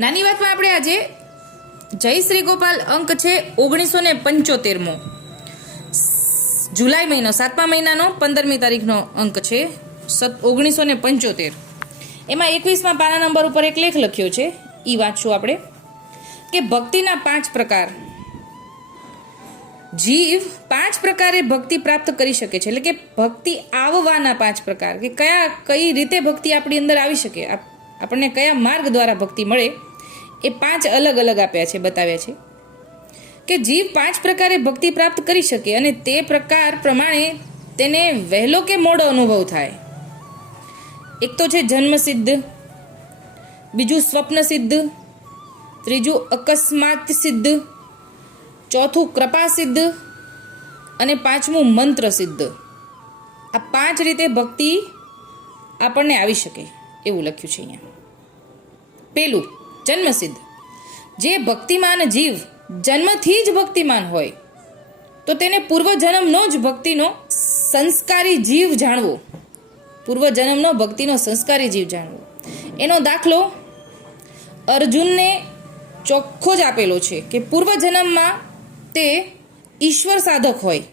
નાની વાતમાં આપણે આજે જય શ્રી ગોપાલ અંક છે 1975મો, જુલાઈ મહિનો 7મા મહિનાનો 15મી તારીખનો અંક છે 1975. એમાં 21મા પાના નંબર ઉપર એક લેખ લખ્યો છે, એ વાંચશું આપણે કે ભક્તિના 5 પ્રકાર. જીવ 5 પ્રકારે ભક્તિ પ્રાપ્ત કરી શકે છે, એટલે કે ભક્તિ આવવાના 5 પ્રકાર, કે કઈ રીતે ભક્તિ આપણી અંદર આવી શકે, આપણને કયા માર્ગ દ્વારા ભક્તિ મળે, એ 5 અલગ અલગ આપ્યા છે, બતાવ્યા છે કે જીવ 5 પ્રકારે ભક્તિ પ્રાપ્ત કરી શકે અને તે પ્રકાર પ્રમાણે તેને વહેલો કે મોડો અનુભવ થાય. એક તો છે જન્મ સિદ્ધ, બીજું સ્વપ્ન સિદ્ધ, ત્રીજું અકસ્માત સિદ્ધ, ચોથું કૃપા સિદ્ધ અને 5મું મંત્ર સિદ્ધ. આ 5 રીતે ભક્તિ આપણને આવી શકે એવું લખ્યું છે અહીંયા. પેલું જન્મસિદ્ધ. જે ભક્તિમાન જીવ જન્મથી જ ભક્તિમાન હોય તો તેને પૂર્વજન્મનો જ ભક્તિનો સંસ્કારી જીવ જાણવો. પૂર્વજન્મનો ભક્તિનો સંસ્કારી જીવ જાણવો. એનો દાખલો અર્જુનને ચોખ્ખો જ આપેલો છે કે પૂર્વજન્મમાં તે ઈશ્વર સાધક હોય,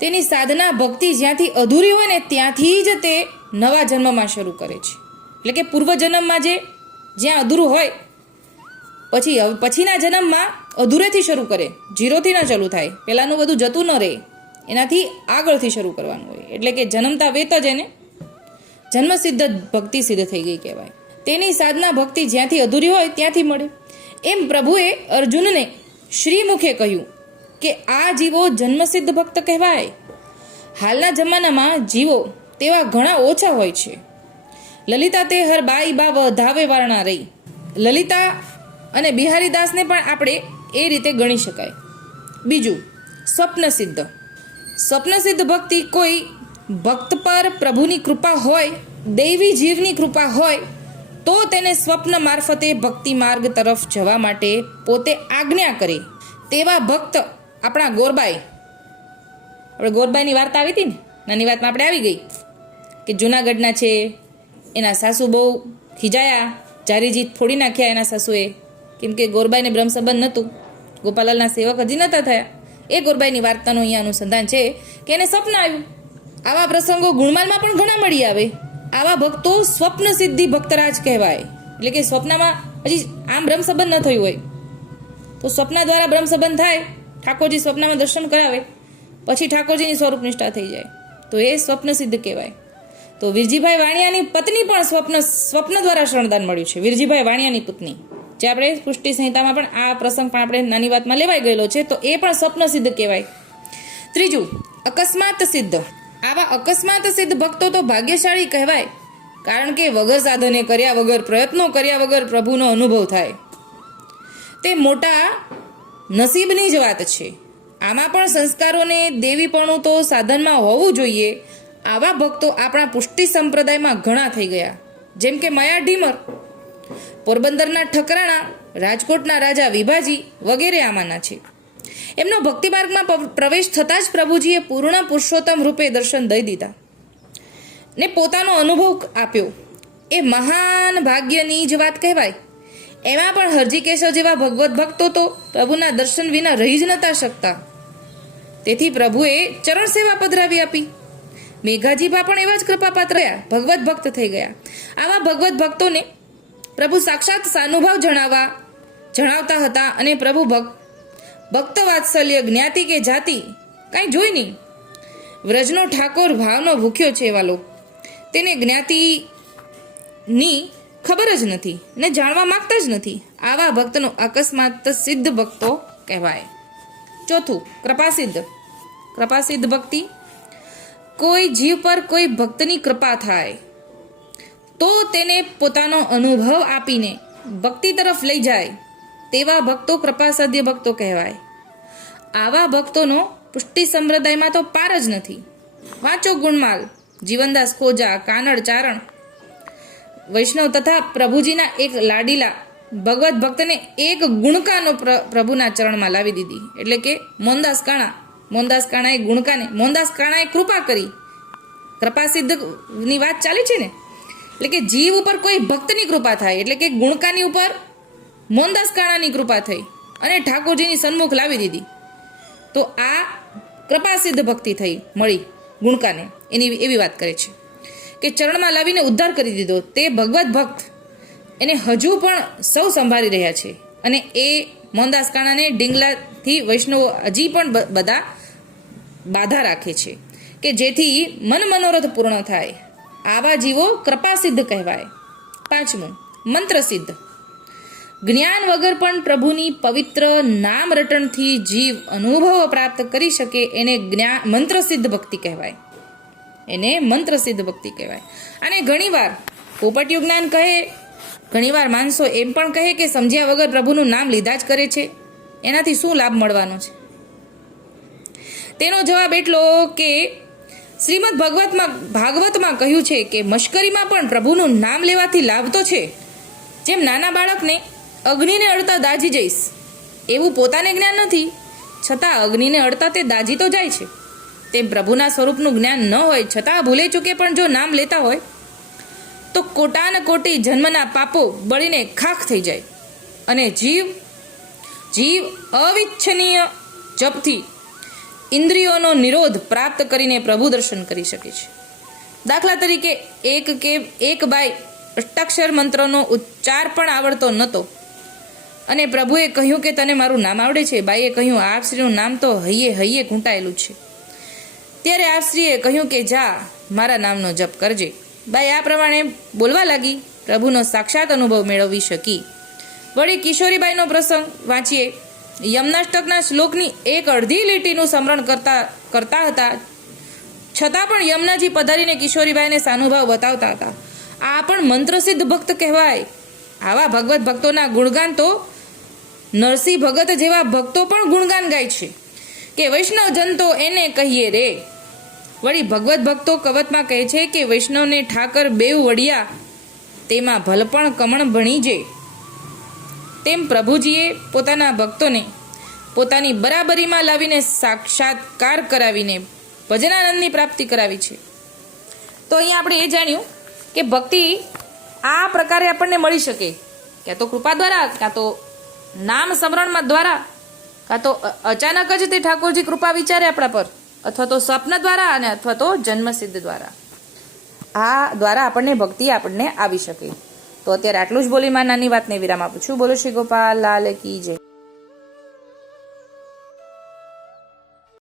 તેની સાધના ભક્તિ જ્યાંથી અધૂરી હોય ને ત્યાંથી જ તે નવા જન્મમાં શરૂ કરે છે. એટલે કે પૂર્વજન્મમાં જ્યાં અધૂરું હોય પછીના જન્મમાં અધૂરેથી શરૂ કરે, ઝીરોથી ન ચાલુ થાય, પહેલાંનું બધું જતું ન રહે, એનાથી આગળથી શરૂ કરવાનું હોય. એટલે કે જન્મતા વેત જ એને જન્મસિદ્ધ ભક્તિ સિદ્ધ થઈ ગઈ કહેવાય. તેની સાધના ભક્તિ જ્યાંથી અધૂરી હોય ત્યાંથી મળે. એમ પ્રભુએ અર્જુનને શ્રીમુખે કહ્યું કે આ જીવો જન્મસિદ્ધ ભક્ત કહેવાય. હાલના જમાનામાં જીવો તેવા ઘણા ઓછા હોય છે. લલિતા તે હર બાઈ બાવ ધાવે વારણા રહી. લલિતા અને બિહારીદાસને પણ આપણે એ રીતે ગણી શકાય. બીજું સ્વપ્ન સિદ્ધ. સ્વપ્ન સિદ્ધ ભક્તિ કોઈ ભક્ત પર પ્રભુની કૃપા હોય, દૈવી જીવની કૃપા હોય તો તેને સ્વપ્ન મારફતે ભક્તિ માર્ગ તરફ જવા માટે પોતે આજ્ઞા કરે તેવા ભક્ત આપણા ગોરબાઈ. આપણે ગોરબાઈની વાર્તા આવી હતી ને, નાની વાતમાં આપણે આવી ગઈ કે જૂનાગઢના છે, એના સાસુ બહુ ખીજાયા, જારીજીત ફોડી નાખ્યા એના સાસુએ, કેમ કે ગોરબાઈને બ્રહ્મ સંબંધ નહોતું, ગોપાલાલના સેવક હજી નહોતા થયા. એ ગોરબાઈની વાર્તાનું અહીંયા અનુસંધાન છે કે એને સ્વપ્ન આવ્યું. આવા પ્રસંગો ગુણમાલમાં પણ ઘણા મળી આવે. આવા ભક્તો સ્વપ્ન સિદ્ધિ ભક્તરાજ કહેવાય. એટલે કે સ્વપ્નમાં હજી આમ બ્રહ્મ સંબંધ ન થયું હોય તો સ્વપ્ન દ્વારા બ્રહ્મ સંબંધ થાય, ઠાકોરજી સ્વપ્નમાં દર્શન કરાવે, પછી ઠાકોરજીની સ્વરૂપ નિષ્ઠા થઈ જાય, તો એ સ્વપ્ન સિદ્ધ કહેવાય. તો વીરજીભાઈ વાણિયાની પત્ની પણ સ્વપ્ન દ્વારા શરણદાન મળ્યું છે. વીરજીભાઈ વાણિયાની પત્ની, જે આપણે પુષ્ટિ સંહિતામાં પણ આ પ્રસંગ પણ આપણે નાની વાતમાં લેવાઈ ગયેલો છે, તો એ પણ સ્વપ્ન સિદ્ધ કહેવાય. ત્રીજું અકસ્માત સિદ્ધ. આવા અકસ્માત સિદ્ધ ભક્તો તો ભાગ્યશાળી કહેવાય, કારણ કે વગર સાધને કર્યા વગર, પ્રયત્નો કર્યા વગર પ્રભુનો અનુભવ થાય, તે મોટા નસીબની જ વાત છે. આમાં પણ સંસ્કારોને દેવીપણું તો સાધનમાં હોવું જોઈએ. આવા ભક્તો આપણા પુષ્ટિ સંપ્રદાયમાં ઘણા થઈ ગયા, જેમ કે મયા ઢીમર, પોરબંદરના ઠકરાણા, રાજકોટના રાજા વિભાજી વગેરે આમાંના છે. એમનો ભક્તિ માર્ગમાં પ્રવેશ થતાં જ પ્રભુજીએ પૂર્ણ પુરુષોત્તમ રૂપે દર્શન દઈ દીધા ને પોતાનો અનુભવ આપ્યો. એ મહાન ભાગ્યની જ વાત કહેવાય. એમાં પણ હરજી કેશવ જેવા ભગવત ભક્તો તો પ્રભુના દર્શન વિના રહી જ નતા શકતા. તેથી પ્રભુએ ચરણ સેવા પધરાવી આપી. મેઘાજીભા પણ એવા જ કૃપાપાત્ર રહ્યા, ભગવત ભક્ત થઈ ગયા. આવા ભગવત ભક્તોને પ્રભુ સાક્ષાત સાનુભાવ જણાવતા હતા અને પ્રભુ ભક્ત વાત્સલ્ય જ્ઞાતિ કે જાતિ કાંઈ જોઈ નહીં. વ્રજનો ઠાકોર ભાવનો ભૂખ્યો છે એવા લોકો, તેને જ્ઞાતિની ખબર જ નથી ને જાણવા માંગતા જ નથી. આવા ભક્તનો અકસ્માત સિદ્ધ ભક્તો કહેવાય. ચોથું કૃપાસિદ્ધ. કૃપાસિદ્ધ ભક્તિ કોઈ જીવ પર કોઈ ભક્તની કૃપા થાય તો તેને પોતાનો અનુભવ આપીને ભક્તિ તરફ લઈ જાય તેવા ભક્તો કૃપાસાધ્ય ભક્તો કહેવાય. આવા ભક્તોનો પુષ્ટિ સંપ્રદાયમાં તો પાર જ નથી. વાંચો ગુણમાલ, જીવનદાસ ખોજા, કાનડ ચારણ, વૈષ્ણવ તથા પ્રભુજીના એક લાડીલા ભગવત ભક્તને એક ગુણકાનો પ્રભુના ચરણમાં લાવી દીધી. એટલે કે મોહનદાસ કાણાએ ગુણકાને, મોહનદાસ કાણાએ કૃપા કરી. કૃપાસિદ્ધની વાત ચાલી છે ને, એટલે કે જીવ ઉપર કોઈ ભક્તની કૃપા થાય, એટલે કે ગુણકાની ઉપર મોહનદાસ કાણાની કૃપા થઈ અને ઠાકોરજીની સન્મુખ લાવી દીધી, તો આ કૃપાસિદ્ધ ભક્તિ થઈ મળી ગુણકાને. એની એવી વાત કરે છે કે ચરણમાં લાવીને ઉદ્ધાર કરી દીધો. તે ભગવત ભક્ત એને હજુ પણ સૌ સંભાળી રહ્યા છે, અને એ મોહનદાસ કાણાને ડીંગલાથી વૈષ્ણવો હજી પણ બધા બાધા રાખે છે કે જેથી મન મનોરથ પૂર્ણ થાય. આવા જીવો કૃપાસિદ્ધ કહેવાય. 5મું, મંત્રસિદ્ધ. જ્ઞાન વગર પણ પ્રભુની પવિત્ર નામ રટણથી જીવ અનુભવ પ્રાપ્ત કરી શકે એને મંત્રસિદ્ધ ભક્તિ કહેવાય. એને મંત્રસિદ્ધ ભક્તિ કહેવાય. અને ઘણીવાર પોપટિયું જ્ઞાન કહે, ઘણીવાર માણસો એમ પણ કહે કે સમજ્યા વગર પ્રભુનું નામ લીધા જ કરે છે, એનાથી શું લાભ મળવાનો છે? તેનો જવાબ એટલો કે શ્રીમદ ભાગવતમાં કહ્યું છે કે મશ્કરીમાં પણ પ્રભુનું નામ લેવાથી લાભ તો છે. જેમ નાના બાળકને અગ્નિને અડતા દાજી જઈશ એવું પોતાને જ્ઞાન નથી, છતાં અગ્નિને અડતા તે દાજી તો જાય છે. તેમ પ્રભુના સ્વરૂપનું જ્ઞાન ન હોય છતાં ભૂલે ચૂકે પણ જો નામ લેતા હોય તો કોટાન કોટી જન્મના પાપો બળીને ખાખ થઈ જાય, અને જીવ અવિચ્છનીય જપથી ઇન્દ્રિયોનો નિરોધ પ્રાપ્ત કરીને પ્રભુ દર્શન કરી શકે છે. દાખલા તરીકે એક બાઈ અષ્ટાક્ષર મંત્રનો ઉચ્ચાર પણ આવડતો નહોતો, અને પ્રભુએ કહ્યું કે તને મારું નામ આવડે છે? બાઈએ કહ્યું આપશ્રીનું નામ તો હૈયે ઘૂંટાયેલું છે. ત્યારે આપશ્રીએ કહ્યું કે જા મારા નામનો જપ કરજે. બાઈ આ પ્રમાણે બોલવા લાગી, પ્રભુનો સાક્ષાત અનુભવ મેળવી શકી. વળી કિશોરીબાઈનો પ્રસંગ વાંચીએ. યમનાષ્ટકના શ્લોકની એક અડધી લીટીનું સ્મરણ કરતા હતા, છતાં પણ યમનાજી પધારીને કિશોરીબાઈને સાનુભાવ બતાવતા હતા. આ પણ મંત્રસિદ્ધ ભક્ત કહેવાય. આવા ભગવત ભક્તોના ગુણગાન તો નરસિંહ ભગત જેવા ભક્તો પણ ગુણગાન ગાય છે કે વૈષ્ણવ જન તો એને કહીએ રે. વળી ભગવત ભક્તો કવતમાં કહે છે કે વૈષ્ણવને ઠાકર બેઉ વડિયા, તેમાં ભલપણ કમણ ભણીજે. તેમ પ્રભુજીએ પોતાના ભક્તોને પોતાની બરાબરીમાં લાવીને સાક્ષાત્કાર કરાવીને ભજનાનંદની પ્રાપ્તિ કરાવી છે. તો અહીંયા આપણે એ જાણ્યું કે ભક્તિ આ પ્રકારે આપણને મળી શકે, ક્યાં તો કૃપા દ્વારા, કાં તો નામ સ્મરણ દ્વારા, કાં તો અચાનક જ તે ઠાકોરજી કૃપા વિચારે આપણા પર, અથવા તો સ્વપ્ન દ્વારા, અને અથવા તો જન્મસિદ્ધ દ્વારા. આ દ્વારા આપણને ભક્તિ આપણને આવી શકે. તો અત્યારે આટલું જ બોલી નાની વાતને વિરામ આપું છું. બોલો શ્રી ગોપાલ લાલ કી જય.